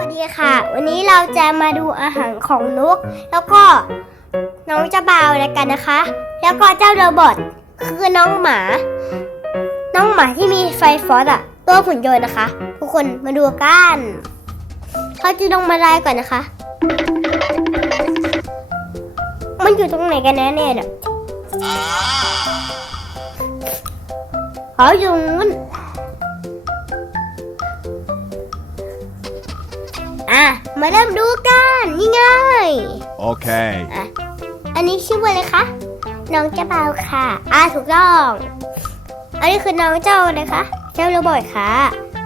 วัสดีค่ะ วันนี้เราจะมาดูอาหารของนก แล้วก็น้องเจะบาวอะไรกันนะคะ แล้วก็เจ้าโรบอทคือน้องหมา น้องหมาที่มีไฟฟอสอะตัวหุ่นยนต์นะคะ ทุกคนมาดูกันเขาจะลงมาลายก่อนนะคะ มันอยู่ตรงไหนกันแน่เนี่ยเนี่ยเขาอยู่นู้น มาเริ่มดูกันนี่ไง Okay. อะอันนี้ชื่อว่าอะไรคะ น้องเจ้าบ่าวค่ะ อะถูกต้อง อันนี้คือน้องเจ้าอะไรคะเจ้าโรบอทค่ะ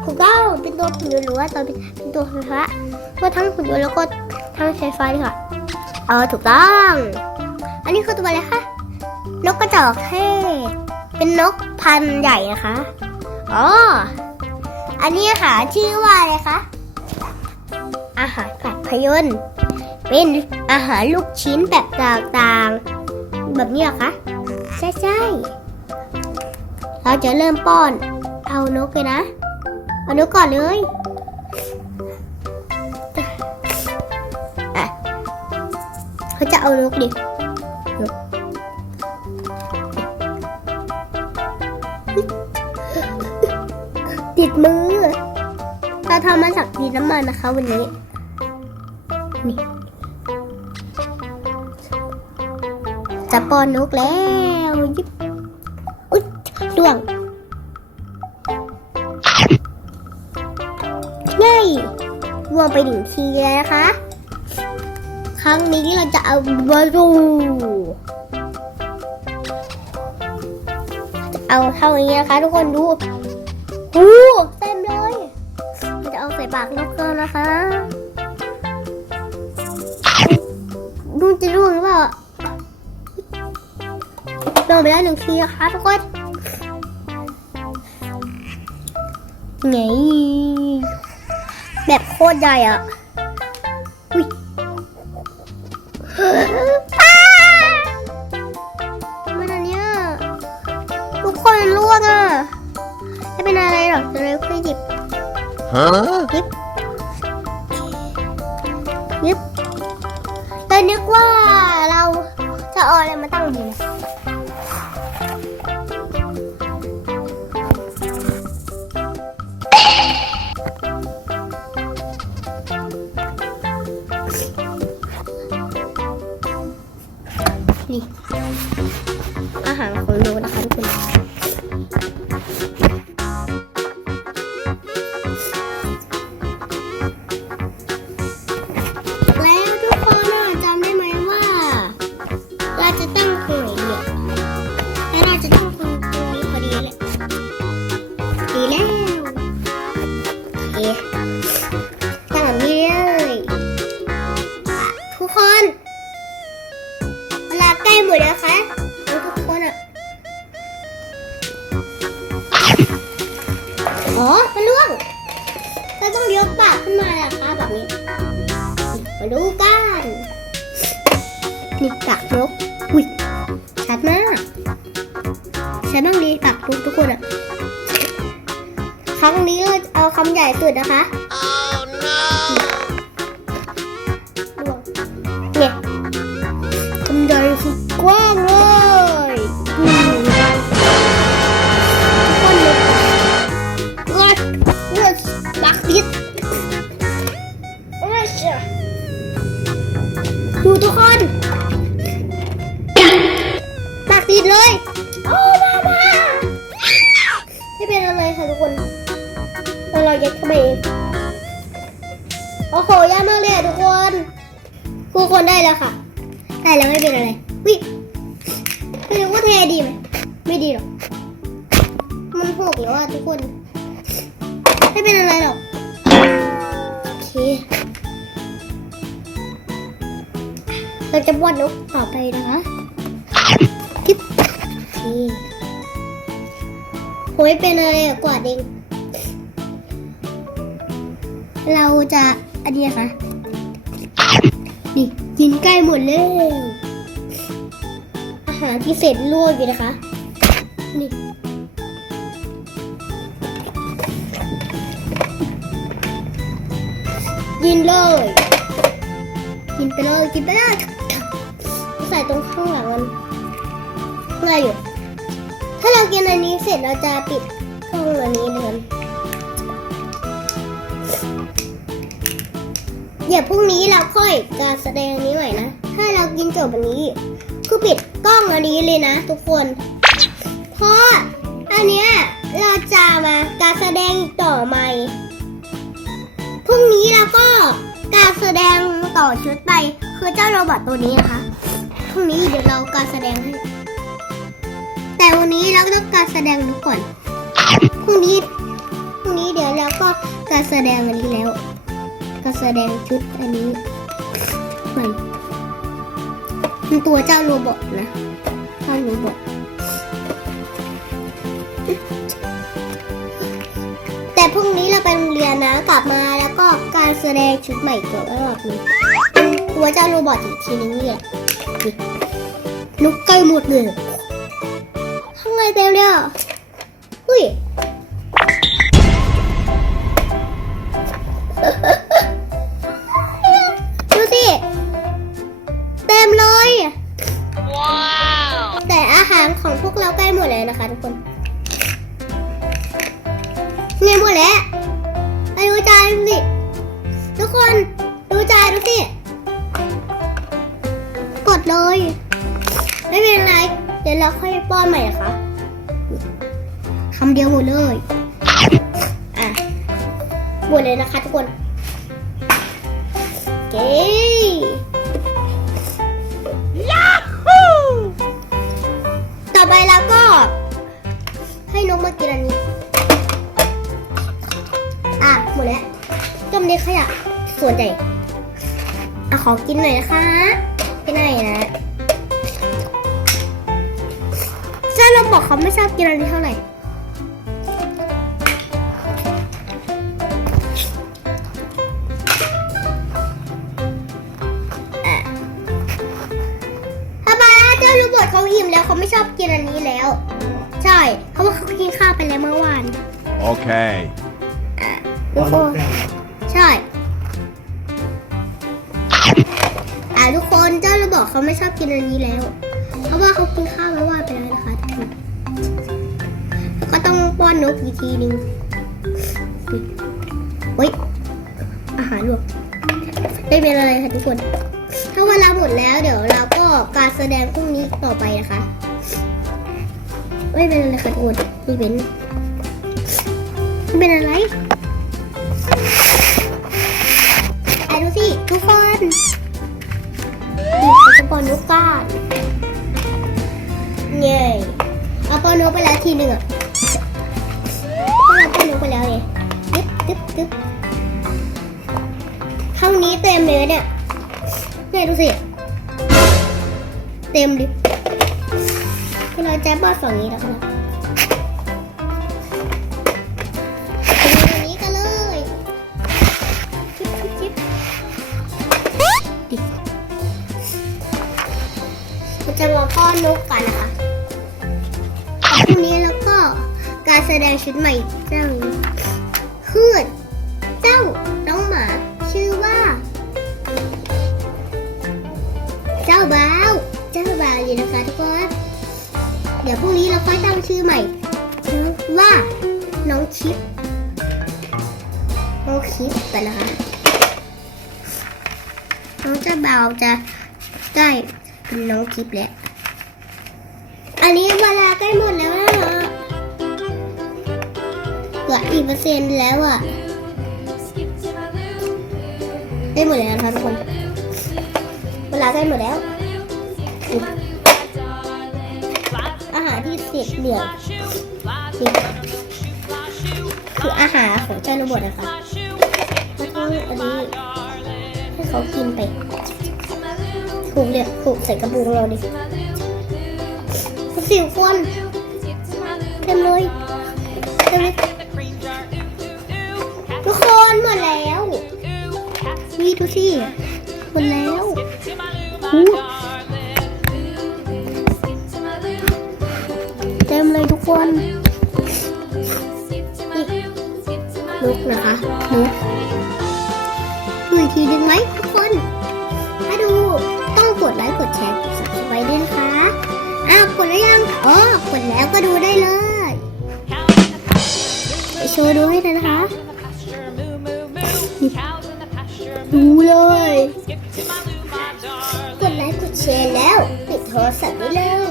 ถูกต้อง เป็นตัวหุ่นยนต์หรือว่าตัวเป็นเป็นตัวไฟฟ้าก็ทั้งหุ่นยนต์แล้วก็ทั้งใช้ไฟเลยค่ะเออถูกต้อง อันนี้คือตัวอะไรคะ นกกระจอกเทศ เป็นนกพันธุ์ใหญ่นะคะ อ๋อ อันนี้อาหารชื่อว่าอะไรคะ อาหารผัดพยนต์เป็นอาหารลูกชิ้นแบบต่างๆ แบบนี้หรอคะ ใช่ใช่เราจะเริ่มป้อน เอานกเลยนะ เอานกก่อนเลยอะเขาจะเอานกดิติดมือ เราทำมาจากดินน้ำมันนะคะวันนี้ นี่จะป้อนนกแล้วยิบอุ๊ยล่วงง่ายล่วงไปหนึ่งทีแล้วนะคะ ครั้งนี้เราจะเอาบอลูเอาเท่านี้นะคะ ทุกคนดูหูเต็มเลย จะเอาใส่ปากนกแล้วนะคะ ดูจะร่วงหรือเปล่าโดนไปแล้วหนึ่งทีนะคะทุกคนไงแบบโคตรใหญ่อะอุ้ยอ้าทำไมตอนเนี้ยทุกคนร่วงอะไม่เป็นอะไรหรอกจะเลยค่อยหยิบ Huh? หมดแล้วนะคะทุกคนอะอ๋อมันล่วงเราต้องยกปากขึ้นมานะคะแบบนี้ มาดูกันนี่ปากนกอุ้ยชัดมากชัดมากดีปากนกทุกคนอะครั้งนี้เราเอาคำใหญ่สุดนะคะด กว้างเลยอืมทุกคนเลยเลือดเลือดปากปิดเลือดดูทุกคนปากติดเลย โอ้มามาไม่เป็นอะไรค่ะทุกคนเราเรายัดเข้าไปเองโอ้โหยากมากเลยอะทุกคนทุกคนได้แล้วค่ะ ได้แล้วไม่เป็นอะไร วิไม่รู้ว่าเทดีไหมไม่ดีหรอก มันหกแล้วอะทุกคน ไม่เป็นอะไรหรอก โอเค เราจะวาดนกต่อไปนะคะกิ๊บโอเคโอ้ยเป็นอะไรอะกวาดเอง เราจะอันนี้นะคะนี่กินใกล้หมดแล้ว อาหารพิเศษลวกอยู่นะคะนี่กินเลย กินไปเลยกินไปเลยใส่ตรงข้างหลังมันง่ายอยู่ ถ้าเรากินอันนี้เสร็จเราจะปิดกล้องอันนี้เลยเดี๋ยวพรุ่งนี้เราค่อยการแสดงนี้ใหม่นะ ถ้าเรากินจบอันนี้ คือปิดกล้องอันนี้เลยนะทุกคน เพราะอันเนี้ยเราจะมาการแสดงต่อใหม่พรุ่งนี้แล้วก็การแสดงต่อชุดไป คือเจ้าโรบอทตัวนี้นะคะพรุ่งนี้เดี๋ยวเราการแสดงให้แต่วันนี้เราต้องการแสดงดูก่อนพรุ่งนี้พรุ่งนี้เดี๋ยวเราก็การแสดงอันนี้แล้ว การแสดงชุดอันนี้ใหม่ เป็นตัวเจ้าโรบอทนะเจ้าโรบอทแต่พรุ่งนี้เราไปโรงเรียนนะกลับมาแล้วก็การแสดงชุดใหม่ตัวรอบนึงเป็นตัวเจ้าโรบอทอีกทีนึงเนี่ยนี่ลุกใกล้หมดเลยข้างเต็มเลยอะอุ้ย ว้าวแต่อาหารของพวกเราใกล้หมดแล้วนะคะทุกคนเงินหมดแล้วไปดูจานดูสิทุกคนดูจานดูสิกดเลย ไม่เป็นไร เดี๋ยวเราค่อยป้อนใหม่นะคะคำเดียวหมดเลยอะหมดเลยนะคะทุกคนเก๋ ให้นกมากินอันนี้ อะ หมดแล้วต้มเล็กขยะส่วนใหญ่อะขอกินหน่อยนะคะกินหน่อยนะใช่เราบอกเขาไม่ชอบกินอันนี้เท่าไหร่อะป๊าป๊าเจ้าลูกบดเขาอิ่มแล้วเขาไม่ชอบกินอันนี้แล้ว ใช่เพราะว่าเขากินข้าวไปแล้วเมื่อวาน Okay. ทุกคนใช่อ่าทุกคนเจ้าระบอกเขาไม่ชอบกินอันนี้แล้ว เพราะว่าเขากินข้าวแล้วว่าไปแล้วนะคะทุกคนแล้วก็ต้องป้อนนกอีกทีนึงเฮ้ยอาหารหลวกไม่เป็นอะไรค่ะทุกคน ถ้าเวลาหมดแล้วเดี๋ยวเราก็การแสดงพรุ่งนี้ต่อไปนะคะ ไม่เป็นอะไรค่ะทุกคนไม่เป็นไม่เป็นอะไรไอะดูสิทุกคนดิบจะปอนนกก้านเย้เอาปอนนกไปแล้วทีหนึ่งอะก็เราปอนนกไปแล้วเนี่ยตึ๊บตึ๊บตึ๊บเท่านี้เต็มเลยเนี่ยเนี่ยดูสิเต็มดิ ก็เราจะป้อนฝั่งนี้แล้วกันะไปดูอันนี้กันเลยจะมาป้อนนกกันนะคะพรุ่งนี้แล้วก็การแสดงชุดใหม่เจ้านี้คือเจ้าน้องหมาชื่อว่า เจ้าบ่าว เจ้าบ่าวอยู่นะคะทุกคน เดี๋ยวพรุ่งนี้เราค่อยตั้งชื่อใหม่ชื่อว่าน้องชิปน้องชิปกันะคะน้องเจะเบาจะได้เป็นน้องทิพย์แล้วอันนี้เวลาใกล้หมดแล้วนะเหลืออีกเปอร์เซ็นต์แล้วอะได้หมดแล้วนะคะทุกคน เวลาใกล้หมดแล้ว หารที่เสร็จเหลือคืออาหารของเจ้าโรบอทนะคะแล้วก็อันนี้ให้เขากินไปถูกเลยถูกใส่กระบุงเราดิสิวคนเต็มเลยเต็มเลยทุกคนหมดแล้วนี่ดูสิหมดแล้วอู้ คนนกนะคะนกเฮ้ยอีกทีนึงไหมทุกคน ถ้าดูต้องกดไลค์กดแชร์กด subscribe ด้วยนะคะอ้าวกดแล้วยังอ๋อกดแล้วก็ดูได้เลยไปโชว์ดูให้เลยนะคะ ดูเลย กดไลค์กดแชร์แล้ว ปิดโทรศัพท์ได้เลย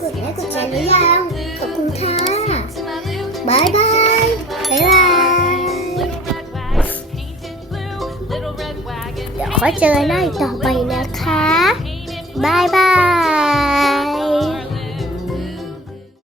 กดไลค์กดแชร์หรือยัง ขอบคุณค่ะบายบายบายบายเดี๋ยวค่อยเจอหน้าอีกต่อไปนะคะบายบาย